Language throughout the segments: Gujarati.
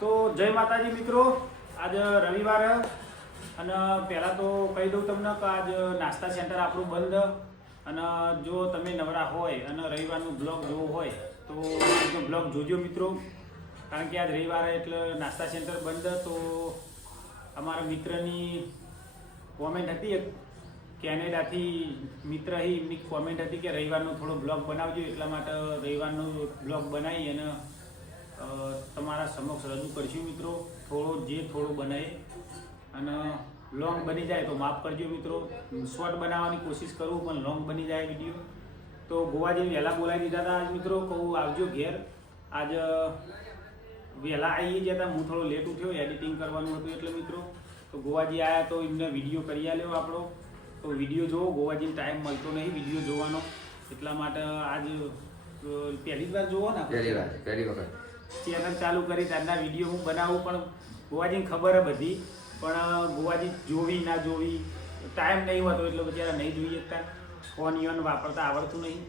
તો જય માતાજી મિત્રો. આજ રવિવાર અને પહેલાં તો કહી દઉં તમને કે આજ નાસ્તા સેન્ટર આપણું બંધ. અને જો તમે નવરા હોય અને રવિવારનું બ્લોગ જોવો હોય, તો બ્લોગ જોજો મિત્રો. કારણ કે આજ રવિવાર એટલે નાસ્તા સેન્ટર બંધ, તો અમારા મિત્રની કોમેન્ટ હતી કેનેડાથી, મિત્ર એમની કોમેન્ટ હતી કે રવિવારનો થોડો બ્લોગ બનાવજો, એટલા માટે રવિવારનો બ્લોગ બનાવી અને તમારા સમક્ષ રજૂ કરશું મિત્રો. થોડો જે થોડો બનાવે અને લોંગ બની જાય તો માફ કરજો મિત્રો. શોર્ટ બનાવવાની કોશિશ કરું પણ લોંગ બની જાય વીડિયો તો ગોવાજી વહેલા બોલાવી દીધા હતા આજ મિત્રો. કહું આવજો ઘેર. આજ વહેલા આવી ગયા હતા. હું થોડો લેટ ઉઠ્યો એડિટિંગ કરવાનું હતું એટલે મિત્રો. તો ગોવાજી આવ્યા તો એમને વીડિયો કરી આલ્યો આપણો. તો વીડિયો જોવો, ગોવાજીને ટાઈમ મળતો નહીં વીડિયો જોવાનો. એટલા માટે આજ પહેલી વાર જોવો ને? પહેલી વાર, પહેલી વખત. ચેનલ ચાલુ કરી ત્યારના વીડિયો હું બનાવું પણ ગોવાજીને ખબર બધી પણ ગોવાજી જોવી ના જોવી, ટાઈમ નહીં હોતો એટલે બિચારા નહીં જોઈ શકતા. ફોન ઈવન વાપરતા આવડતું નહીં.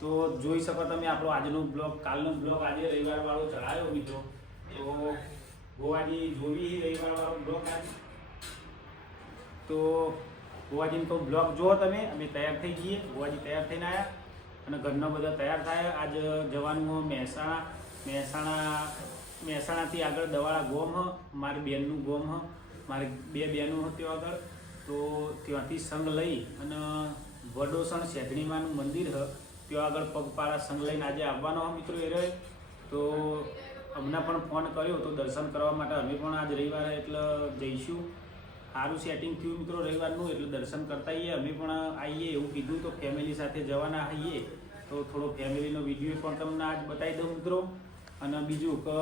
તો જોઈ શકો તમે આપણો આજનો બ્લોગ, કાલનો બ્લોગ. આજે રવિવારવાળો ચડાવ્યો મિત્રો. તો ગોવાજી જોવી રવિવારવાળો બ્લોગ આજે. તો ગોવાજીને તો બ્લોગ જુઓ તમે, અમે તૈયાર થઈ જઈએ. ગોવાજી તૈયાર થઈને આવ્યા અને ઘરના બધા તૈયાર થાય. આજ જવાનું મહેસાણા મહેસાણા મહેસાણાથી આગળ દવાળા ગોમ હ, મારી બેનનું ગોમ હ. મારી બે બહેનો હ ત્યાં આગળ. તો ત્યાંથી સંઘ લઈ અને વડોસણ શેધણીમાનું મંદિર હ, ત્યાં આગળ પગપાળા સંઘ લઈને આજે આવવાનો હ મિત્રો એ રહ્યો તો અમને પણ ફોન કર્યો તો દર્શન કરવા માટે અમે પણ આજ રવિવારે એટલે જઈશું. સારું સેટિંગ થયું મિત્રો રવિવારનું, એટલે દર્શન કરતા આવીએ અમે પણ આવીએ એવું કીધું તો ફેમિલી સાથે જવાના આવીએ તો થોડો ફેમિલીનો વીડિયો પણ તમને આજ બતાવી દઉં મિત્રો. અને બીજું કે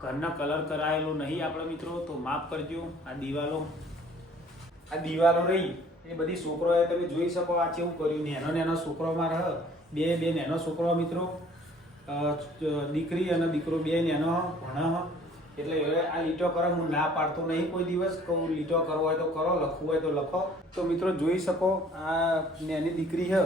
ઘરના કલર કરાયેલો નહીં આપણા મિત્રો, તો માફ કરજો. આ દિવાલો. આ દિવાલો રહી એ બધી છોકરોએ તમે જોઈ શકો, આ કેવું કર્યું, નેનો નેનો છોકરોમાં રહ બે બે નેનો છોકરો મિત્રો. દીકરી અને દીકરો બે નેનો, ભણ એટલે હવે આ લીટો કરો, હું ના પાડતો નહીં કોઈ દિવસ કહું લીટો કરવો હોય તો કરો, લખવું હોય તો લખો. તો મિત્રો જોઈ શકો, આ નેની દીકરી છે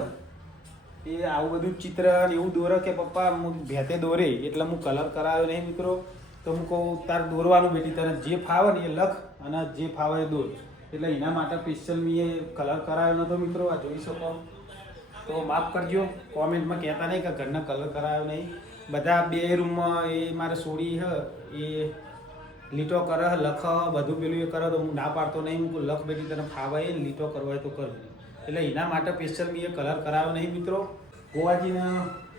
એ આવું બધું ચિત્ર ને એવું દોરે કે, પપ્પા, હું ભેતે દોરે, એટલે હું કલર કરાવ્યો નહીં મિત્રો તો હું કહું, તાર દોરવાનું બેટી, તને જે ફાવે ને એ લખ અને જે ફાવે એ દોર. એટલે એના માટે સ્પેશિયલ મેં કલર કરાવ્યો નતો મિત્રો, આ જોઈ શકો. તો માફ કરજો, કોમેન્ટમાં કહેતા નહીં કે ઘરના કલર કરાવ્યો નહીં. બધા બે રૂમમાં એ મારે સોડી હ, એ લીટો કરે લખ બધું પેલું એ કરે તો હું ના પાડતો નહીં. હું લખ બેટી, તને ફાવે લીટો કરવા હોય તો કર એટલે એના માટે સ્પેશિયલ મેં કલર કરાવ્યો નહીં મિત્રો. ગોવાજીના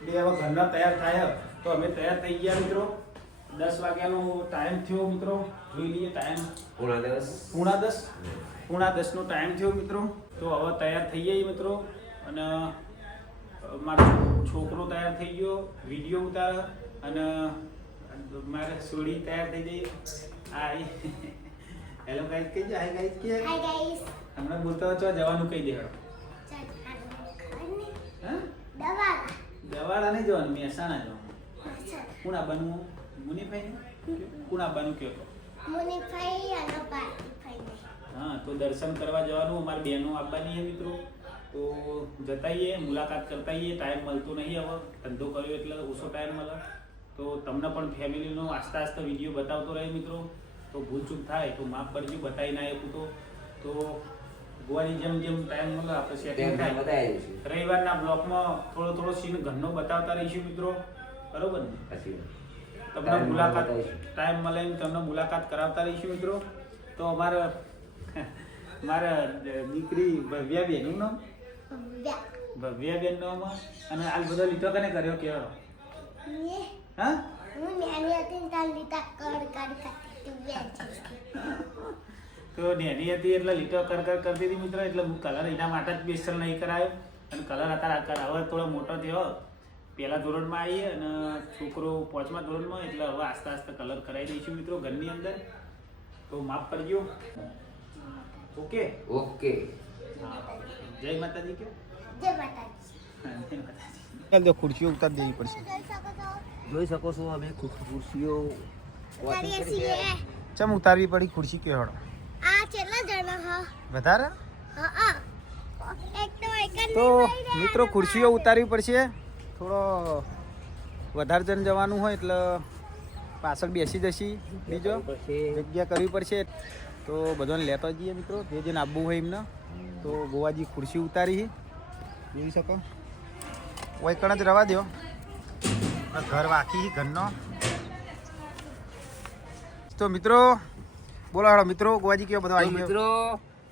બે હવે ઘરના તૈયાર થાય તો અમે તૈયાર થઈ ગયા મિત્રો. દસ વાગ્યાનો ટાઈમ થયો મિત્રો. જોઈ લઈએ ટાઈમ પૂણા દસ. પૂણા દસ? પૂણા દસનો ટાઈમ થયો મિત્રો. તો હવે તૈયાર થઈ જઈએ મિત્રો. અને મારો છોકરો તૈયાર થઈ ગયો. વીડિયો ઉતાર. અને મારે સોડી તૈયાર થઈ ગઈ. હાય હેલો ગાઈસ કહી દે હાય ગાઈસ કે હાય guys. હમણાં બોલતા છો જવાનું કહી દે હેડો હા? દવાડા નહીં જવાનું, મહેસાણા જવાનું. કોણ આવવાનું મુનિભાઈ કોણ આવવાનું કયો હા, તો દર્શન કરવા જવાનું, અમારી બહેનો આવવાની છે મિત્રો. તો જતાઈએ, મુલાકાત કરતાઈએ ટાઈમ મળતો નહીં હવે. ધંધો કર્યો એટલે ઓછો ટાઈમ મળે. તો તમને પણ ફેમિલીનો આસ્તા આસ્તા વીડિયો બતાવતો રહે મિત્રો. તો ભૂલ ચૂક થાય, તો માફ કરજો, બતાવી ના આપ્યું તો. તો ગોવાની જેમ જેમ ટાઈમ મળે આપણે સેટિંગ થાય. બતાવી રવિવારના બ્લોકમાં થોડો થોડો સીન ઘરનો બતાવતા રહીશું મિત્રો. બરોબર ને? પછી તમને મુલાકાત ટાઈમ મળે એમ તમને મુલાકાત કરાવતા રહીશું મિત્રો. તો અમારે મારા દીકરી ભવ્યાબેનનું નામ? વ્યા ભવ્યાબેન નામ અને આ બધો લીધો કને કર્યો કેવો? હા? હું નાની હતી ને તાર લીધા કડ કડ કરતી હતી વ્યા તો નેની હતી એટલે લીટો કર કર કરતી હતી મિત્રો એટલે હું કલર એના માટે જ સ્પેશિયલ નહીં કરાયો. અને કલર અત્યારે હવે થોડો મોટો થયો. પહેલા ધોરણમાં આવીએ અને છોકરો પાંચમા ધોરણમાં એટલે હવે આસ્તે આસ્તે કલર કરાવી દઈશું મિત્રો ઘરની અંદર. તો માફ કરજો. ઓકે? ઓકે. જય માતાજી કે? જય માતાજી. જય ખુરશીઓ ઉતાર દેવી પડશે. જોઈ શકો છો? અમે ખુરશીઓ. ચમ ઉતારવી પડી ખુરશી કે હળો આ કેટલા જણા હા વધારે? તો મિત્રો ખુરશીઓ ઉતારવી પડશે. થોડો વધારે જણ જવાનું હોય એટલે પાછળ બેસી જશી. બીજો જગ્યા કરવી પડશે. તો બધાને લેતો જઈએ મિત્રો. જે જેને આવવું હોય એમને. તો ગોવાજી ખુરશી ઉતારી જોઈ શકો? ઓય કણ જ રવા દો ઘર વાકી ઘરનો. તો મિત્રો બોલો હેડો મિત્રો. ગોવાજી કેવો બધો આવી ગયો. મિત્રો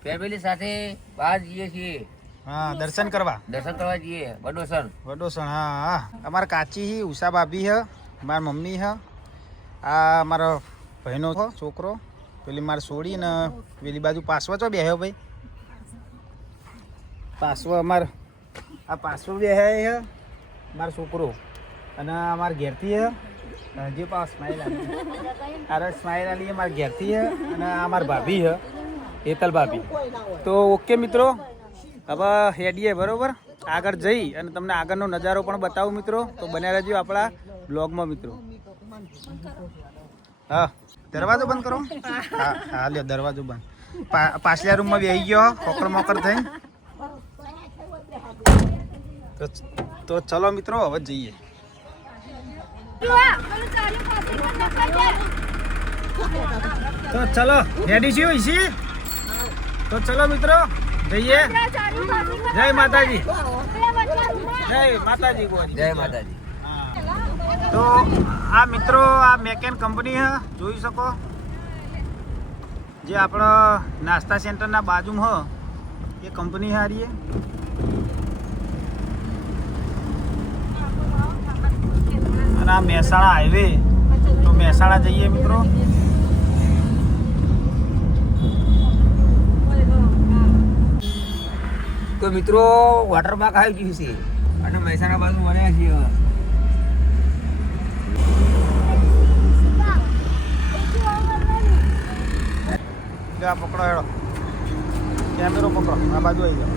ફેમિલી સાથે બહાર જઈએ છીએ. હા દર્શન કરવા. દર્શન કરવા જઈએ. વડોસણ વડોસણ હા હા. અમારા કાચી હી ઉષા ભાભી હ મારા મમ્મી હ આ મારો ભાઈનો છોકરો. પેલી મારી સોડી ને પેલી બાજુ પાસવો ચો બેહ્યો ભાઈ? પાસવો અમાર આ પાસવો બેહે હ મારો છોકરો. અને અમાર ઘેરથી હે. હજી પાસ સ્માઈલ આલી અરે સ્માઈલ આલી મારા ઘેરથી હ અને આ મારા ભાભી હ. હેતલ ભાભી. તો ઓકે મિત્રો, હવે હેડીએ બરોબર? આગળ જઈ અને તમને આગળનો નજારો પણ બતાવું મિત્રો. તો બન્યા રહેજો આપણા બ્લોગમાં મિત્રો. હા, દરવાજો બંધ કરો. હા હા, લ્યો, દરવાજો બંધ. પાછલા રૂમમાં બેસી ગયો કોકર મોકર થઈ તો ચલો મિત્રો, હવે જઈએ. તો ચલો છીએ ઈસી તો ચલો મિત્રો જઈએ. જય માતાજી. જય માતાજી જય માતાજી. તો આ મિત્રો આ મેકેન કંપની હે જોઈ શકો. જે આપણો નાસ્તા સેન્ટરના બાજુમાં હ એ કંપની હારીએ. અને આ મહેસાણા હાઈવે તો મહેસાણા જઈએ મિત્રો. તો મિત્રો વોટર પાર્ક આવી ગયું છે. અને મહેસાણા બાજુ મળ્યા છીએ. આ પકડો હેડો. કેમેરો પકડો. આ બાજુ આવી ગયો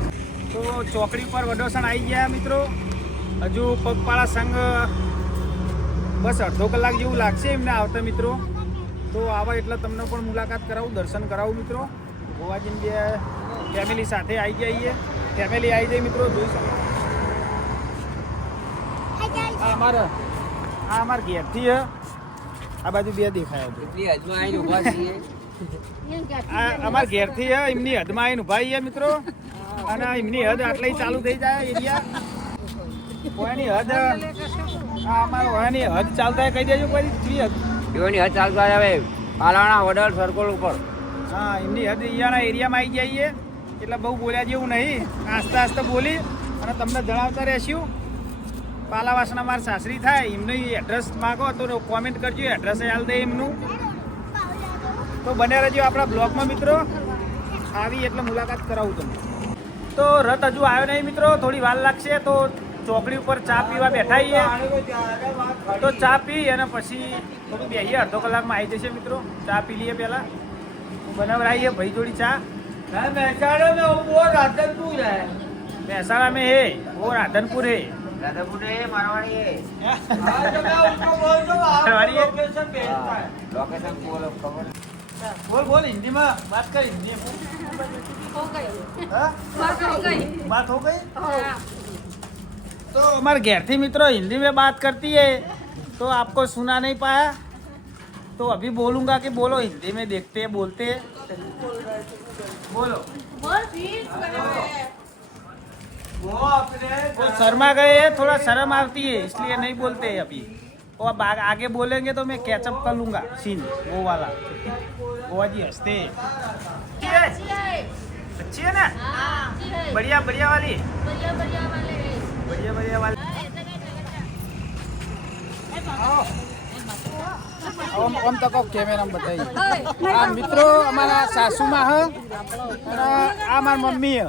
તો ચોકડી પર વડોસણ આવી ગયા મિત્રો. હજુ પગપાળા સંઘ બસ અડધો કલાક જેવું લાગશે એમને આવતા મિત્રો. તો આવા એટલે તમને પણ મુલાકાત કરાવું દર્શન કરાવું મિત્રો. ગોવાજીને બે ફેમિલી સાથે આવી જઈએ ફેમિલી આવી જાય મિત્રો જોઈ શકો. આ અમારા આ અમારા ઘેરથી હે. આ બાજુ બે દેખાય અમારા ઘેરથી હે, એમની હદમાં આવીને ઊભા છીએ મિત્રો. અને એમની હદ આટલે ચાલુ થઈ જાય એરિયા. કોઈની હદ અમારો હદ ચાલતા કહી દેજો કોઈ હદ. હદ ચાલતા આવે પાલાણા વડલ સર્કલ ઉપર. હા એમની હદ અહીંયાના એરિયામાં આવી જઈએ. એટલે બહુ બોલ્યા જેવું નહીં. આસ્તે આસ્તે બોલી અને તમને જણાવતા રહેશું. પાલાવાસના મારા સાસરી થાય, એમનું એડ્રેસ માગો તો કોમેન્ટ કરજો એડ્રેસ હાલ દે એમનું. તો બને રહેજો આપણા બ્લોગમાં મિત્રો. આવી એટલે મુલાકાત કરાવું તમને. તો રથ હજુ આવ્યો નહીં મિત્રો, થોડી વાર લાગશે તો ચોકડી ઉપર ચા પીવા બેઠા તો ચા પી અને પછી થોડું બે અડધો કલાકમાં આવી જશે મિત્રો. ચા પી લઈએ પહેલાં. બનાવડાવીએ ભાઈ જોડી ચા. મહેસાણા में है वो राधनपुर है રાધાપુર એ મારવાડી એ मारवाड़ी है લોકેશન બોલો ખબર बोल बोल हिंदी में बात कर हिंदी में हाँ? बात हो गई तो हमारे घर थी मित्रों हिंदी में बात करती है तो आपको सुना नहीं पाया तो अभी बोलूँगा कि बोलो हिंदी में देखते हैं बोलते हैं। बोलो। वो शर्मा गए हैं थोड़ा शर्म आती है इसलिए नहीं बोलते हैं अभी। वो अब आगे बोलेंगे तो मैं कैचअप कर लूँगा सीन वो वाला। गोवा जी हँसते हैं। अच्छी है? अच्छी है। ना? बढ़िया बढ़िया वाली। बढ़िया बढ़िया वाली। आओ ઓમ તો કહો કેમેરામાં બતાવી આ મિત્રો અમારા સાસુમાં હ અને આ મારા મમ્મી હ.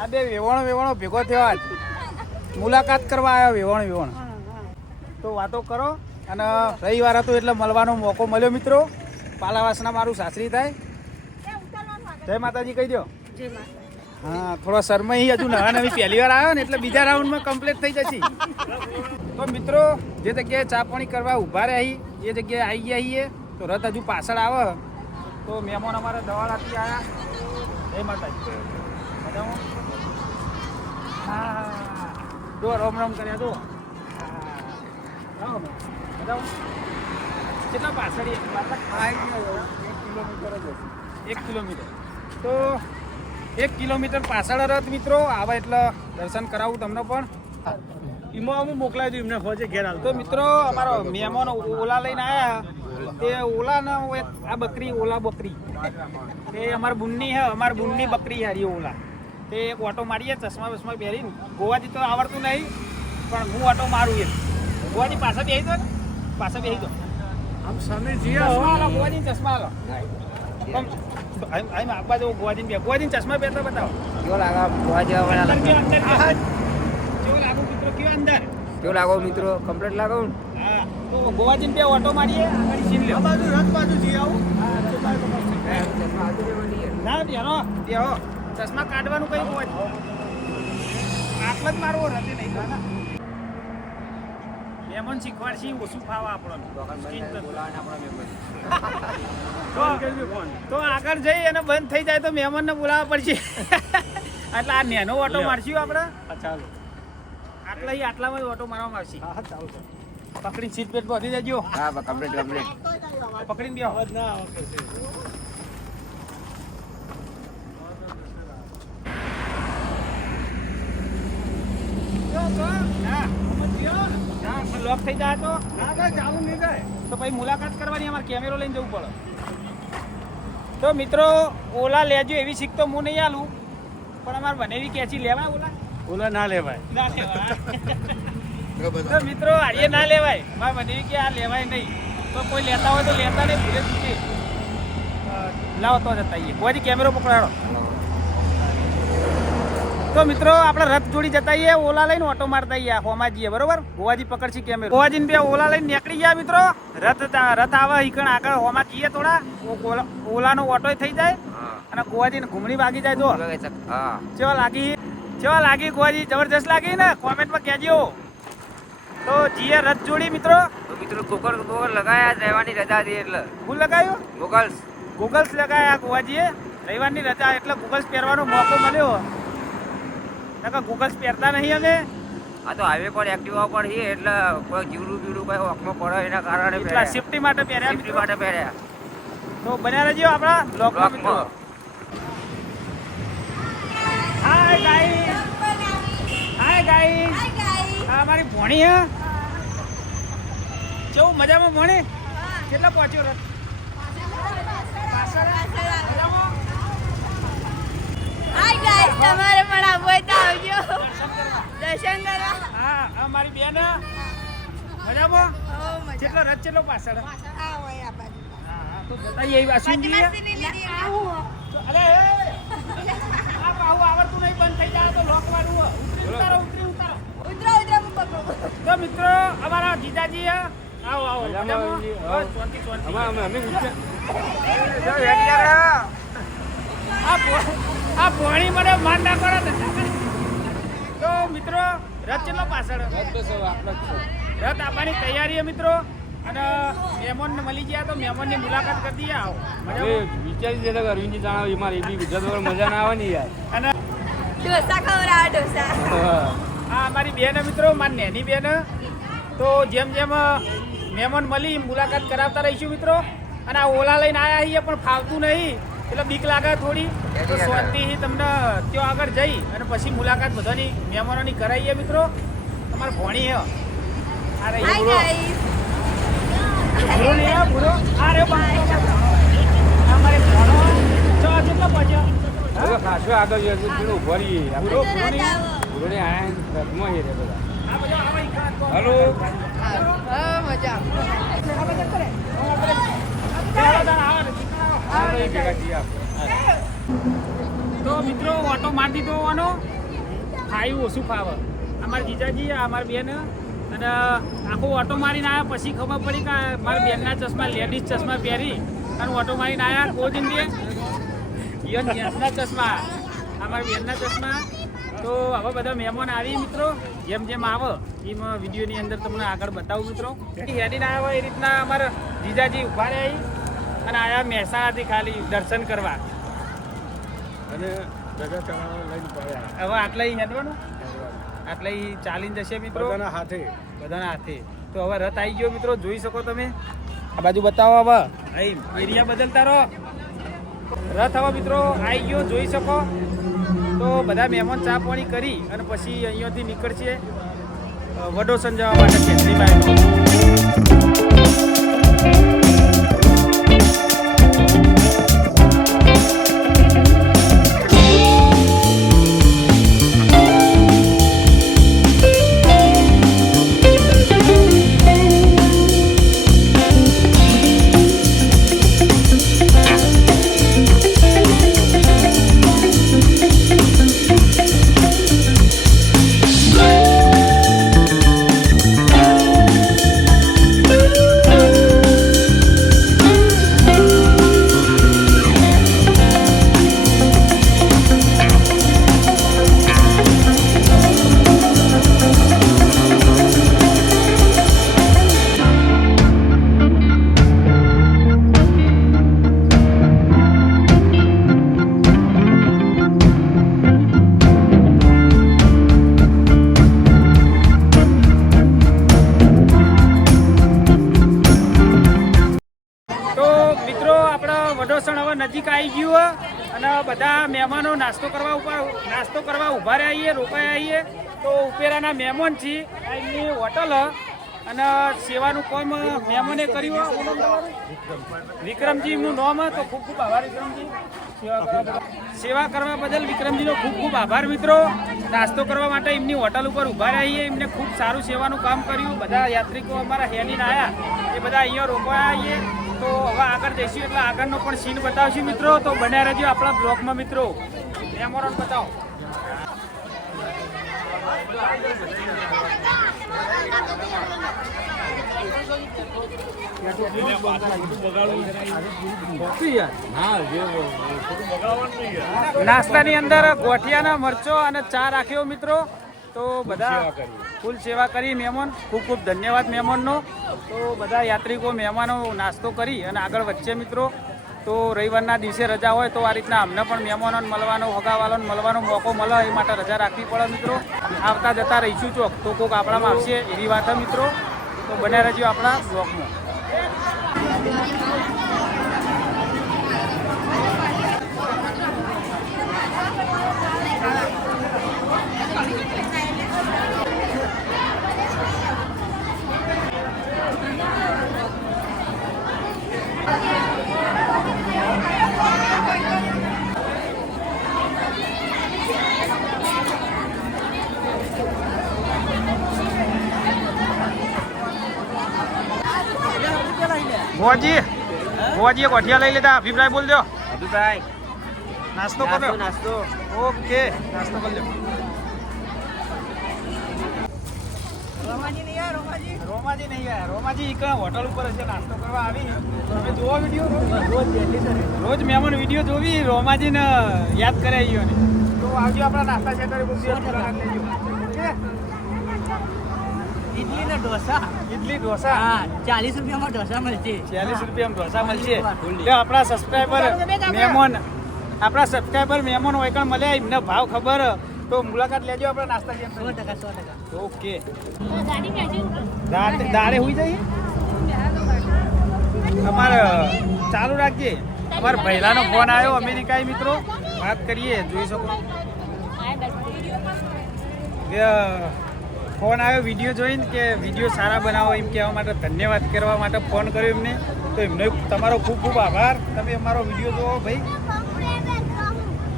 આ બે વેવણો વેવણો ભેગો થયો આજ. મુલાકાત કરવા આવ્યા વેવણ વેવણ. તો વાતો કરો અને રવિવાર હતો એટલે મળવાનો મોકો મળ્યો મિત્રો. પાલાવાસના મારું સાસરી થાય. જય માતાજી કહી દો હા થોડો શરમાઈ હજુ નવા નવી પહેલી વાર આવ્યો ને એટલે બીજા રાઉન્ડમાં કમ્પ્લીટ થઈ જશે. તો મિત્રો જે જગ્યાએ ચા પાણી કરવા ઊભા રહ્યા એ જગ્યાએ આવી ગયા છીએ. તો રથ હજુ પાછળ આવે. તો મહેમાન અમારા દવાડાથી આવ્યા એ માતાજી. મજામાં? હા જો, રોમ રોમ કર્યા, જો. મજામાં? કેટલા પાછળ એક કિલોમીટર. તો એક કિલોમીટર પાછળ રથ મિત્રો. આવે એટલે દર્શન કરાવું તમને પણ. એમાં અમે મોકલાવી દઉં એમને ફોજે ઘેર હાલ તો મિત્રો અમારો મહેમાન ઓલા લઈને આવ્યા તે ઓલા ને આ બકરી ઓલા બકરી. તે અમાર બુનની હે અમાર બુનની બકરી હારી ઓલા. તે એક ઓટો મારીએ ચશ્મા બસમા પહેરીને. ગોવાથી તો આવડતું નહીં પણ હું ઓટો મારું એમ. ગોવાની પાછા બેસી દો ને. પાછા બેસી દો. આમ સામે જઈએ ચશ્મા આલો ગોવાજી ચશ્મા આલો આમ આમ આપવા જવું ગોવાથી બે. ગોવાથી ચશ્મા પહેરતા બતાવો. જો લાગા ગોવા જેવા અંદર અંદર? કેવો લાગો મિત્રો? કમ્પ્લીટ લાગો? હા તો ગોવાજીને બે ઓટો મારીએ આગળ સીમ લે. બાજુ રથ બાજુ જઈ આવું. ના બેનો બેહો. ચશ્મા કાઢવાનું કઈ હોય. આટલા જ મારવો રતે નહીં ના મહેમાન શીખવાડશી ઓછું ફાવા આપણને. તો તો આગળ જઈ અને બંધ થઈ જાય તો મહેમાનને બોલાવવા પડશે. એટલે આ નેનો ઓટો મારશું આપણે. ચાલો. આટલા ઈ આટલામાં જ ઓટો મારવામાં આવશે. હા હા ચાલો પકડીને સીટ પેટ બાંધી જજો હા કમ્પ્લીટ કમ્પ્લીટ. પકડીને બેહો. અવાજ ના આવે છે. લોક થઈ જાય તો? ના ચાલુ નહીં થાય. તો પછી મુલાકાત કરવાની અમારે કેમેરો લઈને જવું પડે. તો મિત્રો ઓલા લેજો એવી શીખ તો હું નહીં આલું. પણ અમારે બનેવી કેચી લેવા ઓલા? ઓલા ના લેવાય. ના લેવાય. તો મિત્રો આર્ય ના લેવાય. મારે મને કે આ લેવાય નહીં. તો કોઈ લેતા હોય તો લેતા નહીં ધીરે ધીરે. લાવો તો જતા આવીએ કોઈ કેમેરો પકડાડો. તો મિત્રો આપણે રથ જોડી જતા આવીએ ઓલા લઈને ઓટો મારતા આવીએ હોમાજીએ જઈએ બરોબર? ગોવાજી પકડશી કેમેરો ગોવાજીને બે ઓલા લઈને નીકળી ગયા મિત્રો. રથ રથ આવે હિકણ આગળ હોમાં જઈએ થોડા. ઓલા- ઓલાનો ઓટો થઈ જાય. અને ગોવાજીને ઘૂમણી વાગી જાય જો. કેવા લાગી. કેવા લાગી ગોવાજી જબરજસ્ત લાગી ને? કોમેન્ટમાં કહેજો. તો જીએ રથ જોડી મિત્રો. તો મિત્રો ગોગલ ગોગલ લગાયા રહેવાની રજા હતી એટલે. હું લગાયો? ગોગલ્સ ગૂગલ્સ લગાયા ગોવાજીએ રવિવારની રજા એટલે ગૂગલ્સ પહેરવાનો મોકો મળ્યો. નકર ગૂગલ્સ પહેરતા નહીં અમે. આ તો હાઈવે પર એક્ટિવા પર છે એટલે કોઈ જીવડું બીવડું કઈ ઓખમાં પડે એના કારણે એટલા સેફટી માટે પહેર્યા સેફટી માટે પહેર્યા. તો બન્યા રહેજો આપણા બ્લોગમાં મિત્રો. બ્લોગમાં. હાય ગાઈસ હાય ગાઈસ આ અમારી ભોણી હે? કેવું મજામાં ભોણી? કેટલા પહોંચ્યો રથ? હાય ગાઈસ તમારે પણ આવવું હોય તો આવજો. દર્શન કરવા. હા આ મારી બેન મજામાં? કેટલો રથ કેટલો પાછળ? આ હોય આ બાજુ. હા, તો બતાઈએ અશ્વિનજી હે. મસ્તીની લીધી એમને. અલે એ! આ પાહુ આવડતું નહીં બંધ થઈ જાય તો લોકવાનું ઉતરી ઉતારો ઉતરી ઉતારો ઉતરો ઉતરો તો મિત્રો અમારા જીજાજી હે. આવો આવો અમે ઊંચા આ ભો- આ ભોણી મને માન ના કરો. તો મિત્રો રથ કેટલો પાછળ રથ આપવાની તૈયારી મિત્રો અને મહેમાન મળી ગયા તો મહેમાનની મુલાકાત કરી દઈએ. આવો. વિચારી દેતા કે અરવિંદજી જાણા મારે એવી ગુજરાત વગર મજા ના આવે ને યાર. અને ડોસા ખવડાવો ડોસા આ અમારી બેન મિત્રો મારી નેની બેન તો જેમ જેમ મહેમાન મળી મુલાકાત કરાવતા રહીશું મિત્રો. અને આ ઓલા લઈને આયા છીએ પણ ફાવતું નહીં. એટલે બીક લાગે થોડી. તો શાંતિથી તમને ત્યાં આગળ જઈ અને પછી મુલાકાત બધાની મહેમાનોની કરાવીએ મિત્રો. તમારે ભણી હે. આ રહી. ખાસો આગળ જશે પેલું ઊભો રહીએ નહીં હે? આપણે આયા રથમાં છે રે બધા આ. હલો હા મજા આ ને. તો મિત્રો, ઓટો મારી દીધો આનો ખાયું ઓછું ફાવે અમારા જીજાજી આ અમારી બેન અને આખો ઓટો મારીને આવ્યા પછી ખબર પડી કે મારા બેનના ચશ્મા લેડીઝ ચશ્મા પહેરી અને ઓટો મારીને આવ્યા કોઈ દિન યન જેન્ટ્સના ચશ્મા. અમારા બેનના ચશ્મા. તો હવે બધા મહેમાન આવી મિત્રો. જેમ જેમ આવે એમાં વિડીયોની અંદર તમને આગળ બતાવું મિત્રો. હેડીને આવ્યા હોય એ રીતના અમારા જીજાજી ઊભા રહે અને આવ્યા મહેસાણાથી ખાલી દર્શન કરવા. અને હવે આટલા એ હેડવાનું? આટલા એ ચાલીને જશે મિત્રો? બધાના હાથે. બધાના હાથે. તો હવે રથ આવી ગયો મિત્રો જોઈ શકો તમે. આ બાજુ બતાવો હવે. અહીં એરિયા બદલતા રહો. રથ હવે મિત્રો આવી ગયો જોઈ શકો. તો બધા મહેમાન ચા પાણી કરી અને પછી અહીંયાથી નીકળશે વડોસન જવા માટે કેન્દ્રી બધા મહેમાનો નાસ્તો કરવા ઉપર નાસ્તો કરવા ઊભા રહ્યા છીએ, રોકાયા આવીએ તો ઉપેરાના મહેમાન છીએ. એમની હોટલ અને સેવાનું કામ મહેમાને કર્યું વિક્રમજી એમનું નામ તો ખૂબ ખૂબ આભાર વિક્રમજી. સેવા કરવા બદલ. વિક્રમજીનો ખૂબ ખૂબ આભાર મિત્રો. નાસ્તો કરવા માટે એમની હોટલ ઉપર ઊભા રહીએ એમને ખૂબ સારું સેવાનું કામ કર્યું. બધા યાત્રિકો અમારા હેલીને આવ્યા એ બધા અહીંયા રોકાયા આવીએ તો હવે આગળ જઈશું એટલે આગળનો પણ સીન બતાવશું મિત્રો. તો બન્યા રહેજો આપણા બ્લોગમાં મિત્રો. મેમોરન બતાવો. નાસ્તાની અંદર ગોઠિયાના મરચો અને ચા રાખ્યો મિત્રો. તો બધા ફૂલ સેવા કરી મહેમાન. ખૂબ ખૂબ ધન્યવાદ મહેમાનનો. તો બધા યાત્રિકો મહેમાનો નાસ્તો કરી અને આગળ વચ્ચે મિત્રો, તો રવિવારના દિવસે રજા હોય તો આ રીતના અમને પણ મહેમાનોને મળવાનો હગાવાલોને મળવાનો મોકો મળે, એ માટે રજા રાખવી પડે મિત્રો. આવતા જતા રહીશું ચોક, તો કોઈક આપણામાં આવશે એવી વાત મિત્રો. તો બને રહેજો આપણા બ્લોકમાં ભુવાજી એક ગોઠિયા લઈ લેતા અભિપ્રાય બોલજો અભિપ્રાય. નાસ્તો કરો. નાસ્તો ઓકે નાસ્તો કરી લો રોમાજી નહીં આયા રોમાજી? એક હોટલ ઉપર હશે નાસ્તો કરવા આવી. તમે જોવો વીડિયો. રોજ રોજ મહેમાન વીડિયો જોવી રોમાજીને યાદ કરાવી અહીંયોને તો આવજો આપણા નાસ્તા સેન્ટરે બુક લેજો ઓકે ઇડલી ને ઢોસા. ઇડલી ઢોસા. હા ચાલીસ રૂપિયામાં ઢોસા મળશે. ચાલીસ રૂપિયામાં ઢોસા મળશે. આપણા સબસ્ક્રાઈબર મહેમાન આપણા સબસ્ક્રાઈબર મહેમાન હોય કણ મળ્યા એમને ભાવ ખબર. તો મુલાકાત લેજો આપણે નાસ્તા સો ટકા સો ટકા. ઓકે. દાડે હોઈ જઈએ? અમારે ચાલુ રાખજે. અમારે પહેલાનો ફોન આવ્યો અમેરિકાએ મિત્રો. વાત કરીએ જોઈ શકો. ફોન આવ્યો વીડિયો જોઈને કે વીડિયો સારા બનાવો એમ કહેવા માટે ધન્યવાદ કરવા માટે ફોન કર્યો એમને. તો એમનો તમારો ખૂબ ખૂબ આભાર. તમે અમારો વીડિયો જોવો ભાઈ.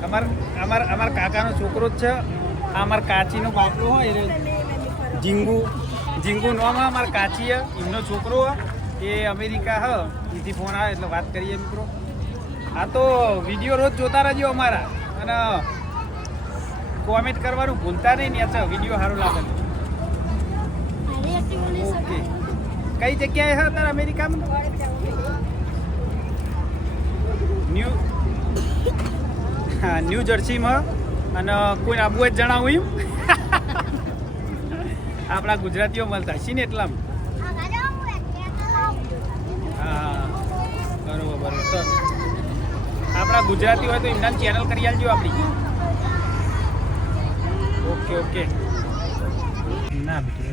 અમાર અમાર અમાર કાકાનો છોકરો જ છે. આ અમાર કાચીનો બાપલો હોય એ જીંગુ. જીંગુ નામ અમાર કાચી એમનો છોકરો એ અમેરિકા હ. એથી ફોન આવે એટલે વાત કરીએ મિત્રો. આ તો વીડિયો રોજ જોતા રહેજો અમારા. અને કોમેન્ટ કરવાનું ભૂલતા નહીં ને વીડિયો સારો લાગે તો. ઓકે કઈ જગ્યાએ છે અત્યારે અમેરિકામાં? ન્યૂ હા ન્યૂ જર્સીમાં અને કોઈ આબુ જ જણાવું એમ? આપણા ગુજરાતીઓ મળતા. છે ને એટલામાં? બરોબર બરોબર. તો આપણા ગુજરાતી હોય તો એમના ચેનલ કરી આલજો આપણી. Okay okay. ના, બેટા.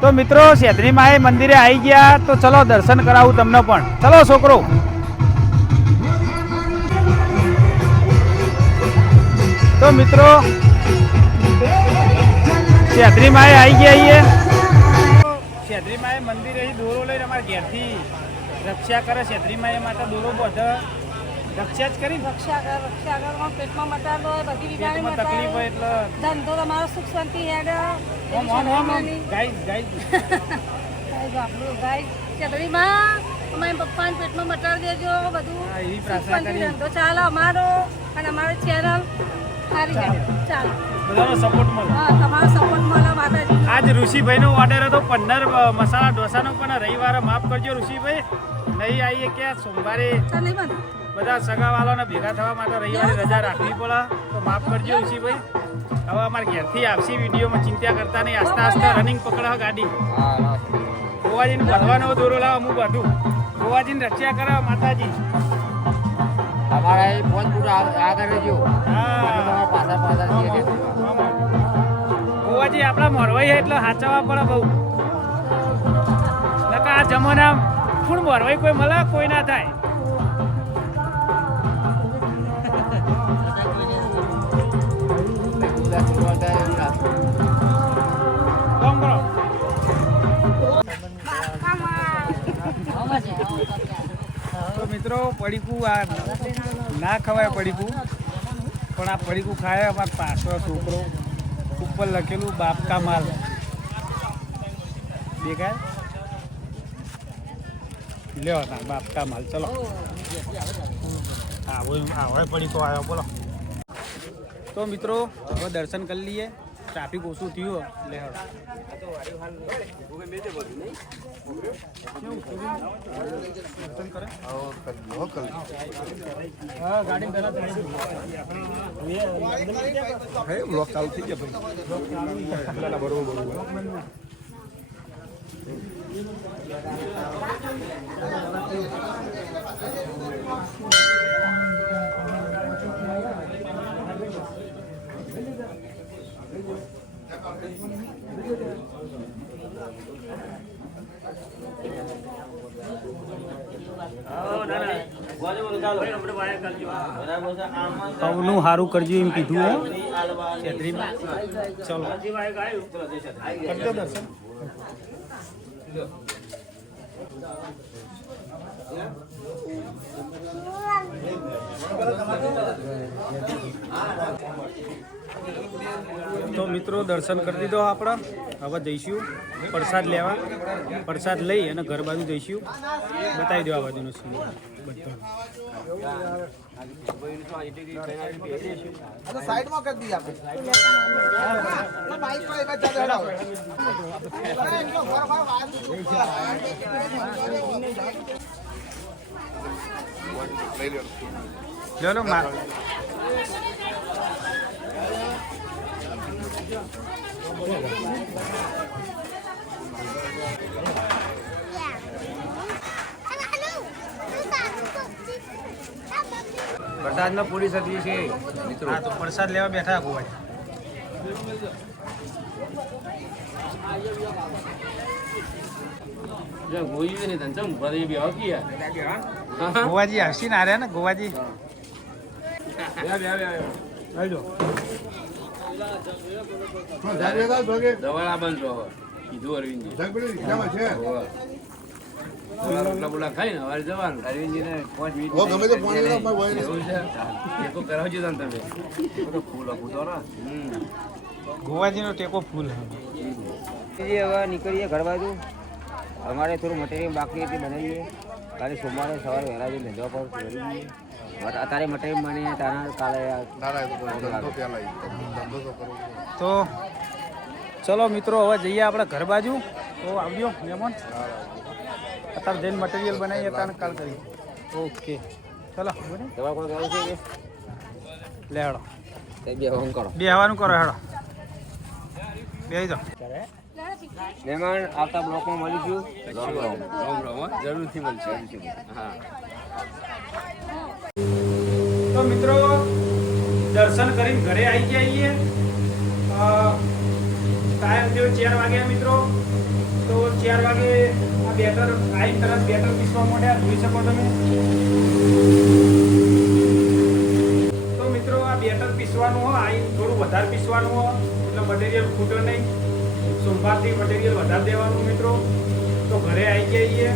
તો મિત્રો શેદની માએ મંદિરે આવી ગયા, તો ચલો દર્શન કરાવું તમને પણ. ચલો છોકરો. તો મિત્રો શેદની માએ આવી ગયા છીએ શેદની માએ મંદિરે દોરો લઈને અમારા ઘેરથી રક્ષા કરે શેદની માએ માતા દોરો બધે. રક્ષા જ કરી રક્ષા કર રક્ષા કર પેટમાં મટાડો હોય બધી બીજાને તકલીફ હોય એટલે ધંધો તમારો સુખ શાંતિ હેડ. ઓમ ઓમ ઓમ ઓમ. ગાઈસ ગાઈસ આપણું ગાય ચતડીમાં અમારા પપ્પાને પેટમાં મટાડી દેજો બધું. સુખ શાંતિ. ધંધો ચાલો અમારો અને અમારો ચેનલ સારી ચાલો. બધાનો સપોર્ટ મળે. હા તમારો સપોર્ટ મળે માતાજી. આજ ઋષિભાઈનો ઓર્ડર હતો પંદર મસાલા ઢોસાનો પણ રવિવારે માફ કરજો ઋષિભાઈ. નહીં આવીએ ક્યાં? સોમવારે ચાલ નહીં બંધ બધા સગાવાળાને ભેગા થવા માટે રવિવારે રજા રાખવી પડે તો માફ કરજો ઋષિભાઈ હવે અમારે ઘેરથી આવશે વિડીયોમાં ચિંતા કરતા નહીં. આસ્તા આસ્તા રનિંગ પકડાવ ગાડી. ગોવાજીને બધવાનો દોરો લાવો હું બધું. ગોવાજીને રક્ષા કરાવ માતાજી. તમારા ફોન પૂરો આગળ રહેજો હા. પાછા પાછા જઈએ. ગોવાજી આપણા મોરવાઈ એટલે સાચવવા પડે બહુ. નકા આ જમાના ફૂડ મોરવાઈ કોઈ મળે કોઈ ના થાય. બધા એવું મિત્રો, પડીકું આ ના ખવાય પડીકું, પણ આ પડીકું ખાય અમારો પાછળ છોકરો. ઉપર લખેલું બાપકા માલ. દેખાય? લ્યો ના બાપકા માલ, ચલો. આવો આવો પડીકો આવ્યો બોલો. તો મિત્રો હવે દર્શન કરી લઈએ. ટ્રાફિક ઓછું થયું એટલે હા ગાડી તરત સૌનું સારું કરજો એમ કીધું હે. ચલો. કરજો દર્શન. તો મિત્રો દર્શન કરી દીધો આપણે. હવે જઈશું પ્રસાદ લેવા. પ્રસાદ લઈ અને ઘર બાજુ જઈશું. બતાવી દો આ બાજુનો સીન બધો. લો લો મા વરસાદમાં પૂરી સબ્જી છે મિત્રો. હા તો પ્રસાદ લેવા બેઠા ગોવાઈ ગોવાજી આવશે ને રહ્યા ને ગોવાજી. કીધું અરવિંદજી રોટલા બોલા હવે જવાનું અરવિંદજીને પાંચ મિનિટ ઓ, ટેકો તમે ફૂલ તો. ગોવાજીનો ટેકો ફૂલ જી, હવે નીકળીએ ઘર બાજુ. અમારે થોડું મટીરિયલ બાકી હતી બનાવીએ. કાલે સોમવારે સવારે વહેલા જઈને લેવા પર અત્યારે મટીરિયલ બની તારા કાલે તો ચલો મિત્રો હવે જઈએ આપણે ઘર બાજુ. તો આવજો મહેમાન. અત્યારે જઈને મટીરિયલ બનાવીએ તાને કાલ કરીએ. ઓકે. ચલો. દવા કોણ કહેવું છે લે હેડો. બે હવાનું કરો. બે હવાનું કરો હેડો. બે જાઓ મહેમાન આવતા બ્લોકમાં મળીશું. જરૂરથી મળશે. હા. તો મિત્રો, દર્શન કરીને ઘરે આવી ગયા છીએ. ટાઈમ થયો ચાર વાગ્યા મિત્રો. તો ચાર વાગે આ બેટર આઈ તરત બેટર પીસવા માટે જોઈ શકો તમે. તો મિત્રો, આ બેટર પીસવાનું હોય આવીને થોડું વધારે પીસવાનું હોય એટલે મટીરિયલ ખૂટે નહીં. સોમવારથી મટીરિયલ વધારે દેવાનું મિત્રો. તો ઘરે આવી જઈએ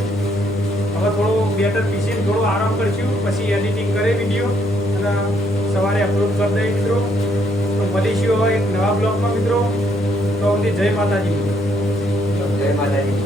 હવે થોડું બેટર પીસીને થોડું આરામ કરશું, પછી એડિટિંગ કરે વીડિયો અને સવારે અપલોડ કરી દઈએ મિત્રો. તો મળીશું હવે એક નવા બ્લોગમાં મિત્રો. તો અમને જય માતાજી. જય માતાજી.